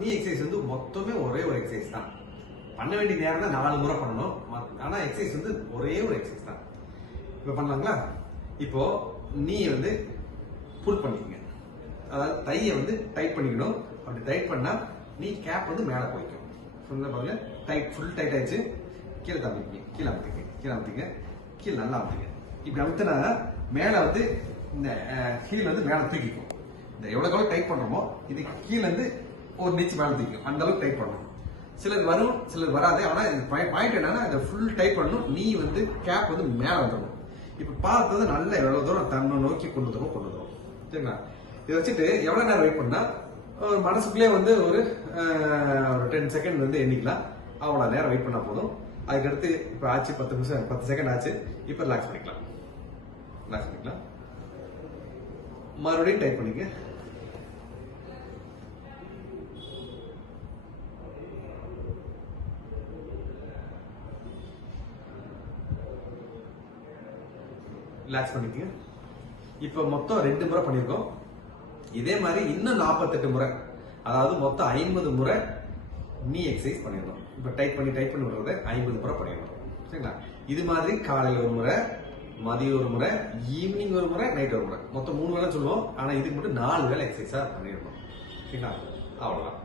நீ எக்ஸசைஸ் வந்து மொத்தமே ஒரே ஒரு எக்ஸசைஸ் தான். பண்ண வேண்டிய நேரம் தான் 4 முறை பண்ணணும். ஆனா எக்ஸசைஸ் வந்து ஒரே ஒரு எக்ஸசைஸ் தான். இப்போ பண்ணலாங்களா? இப்போ நீ வந்து புல் பண்ணிக்கங்க. அதாவது தையை வந்து டைட் பண்ணிக்கணும். அப்படி டைட் பண்ணா நீ கேப் வந்து மேலே போய்க்கும். சொன்ன பாருங்க, டைட் ஃபுல் டைட் ஆயிடுச்சு. கீழே தம்பிங்க, கீழே அமுத்திங்க, கீழே அமுத்திங்க, கீழே நல்லா அமுத்திங்க. இப்படி அமுத்தினா மேலே வந்து இந்த ஹீல் வந்து மேலே தூக்கிக்கும். இந்த எவ்வளவு டைட் பண்றோமோ இது கீழே இருந்து ஒரு நிச்சு மேலே தூக்கிக்கும். அந்த அளவுக்கு டைட் பண்ணணும். சிலர் வரும், சிலர் வராது. ஆனா இது பாயிண்ட் என்னன்னா இதை ஃபுல் டைட் பண்ணணும். நீ வந்து கேப் வந்து மேலே வந்துடணும். இப்ப பார்த்தது நல்ல எவ்வளவு தூரம் தன்னை நோக்கி கொண்டு வந்துடும். சரிங்களா? இதை வச்சுட்டு எவ்வளவு நேரம் வெயிட் பண்ணா ஒரு மனசுக்குள்ளே வந்து ஒரு 10 செகண்ட் வந்து எண்ணிக்கலாம். அவ்வளவு நேரம் வெயிட் பண்ணா போதும். அதுக்கடுத்து இப்ப ஆச்சு 10 நிமிஷம் 10 செகண்ட் ஆச்சு. இப்ப ரிலாக்ஸ் பண்ணிக்கலாம். மறுபடியும் டைட் பண்ணிக்க. ரிலாக்ஸ் பண்ணிக்கங்க. இப்ப மொத்தம் 2 முறை பண்ணிருக்கோம். இதே மாதிரி இன்னும் 48 முறை, அதாவது மொத்தம் 50 முறை நீ எக்ஸசைஸ் பண்ணிடணும். இப்ப டைட் பண்ணி விடுறத 50 முறை பண்ணிடணும். சரிங்களா? இது மாதிரி காலையில் ஒரு முறை, மதியம் ஒரு முறை, ஈவினிங் ஒரு முறை, நைட் ஒரு முறை, மொத்தம் 3 வேலை சொல்லுவோம். ஆனா இதுக்கு மட்டும் 4 வேலை எக்ஸசைஸா பண்ணிடணும். சரிங்களா? அவ்வளவுதான்.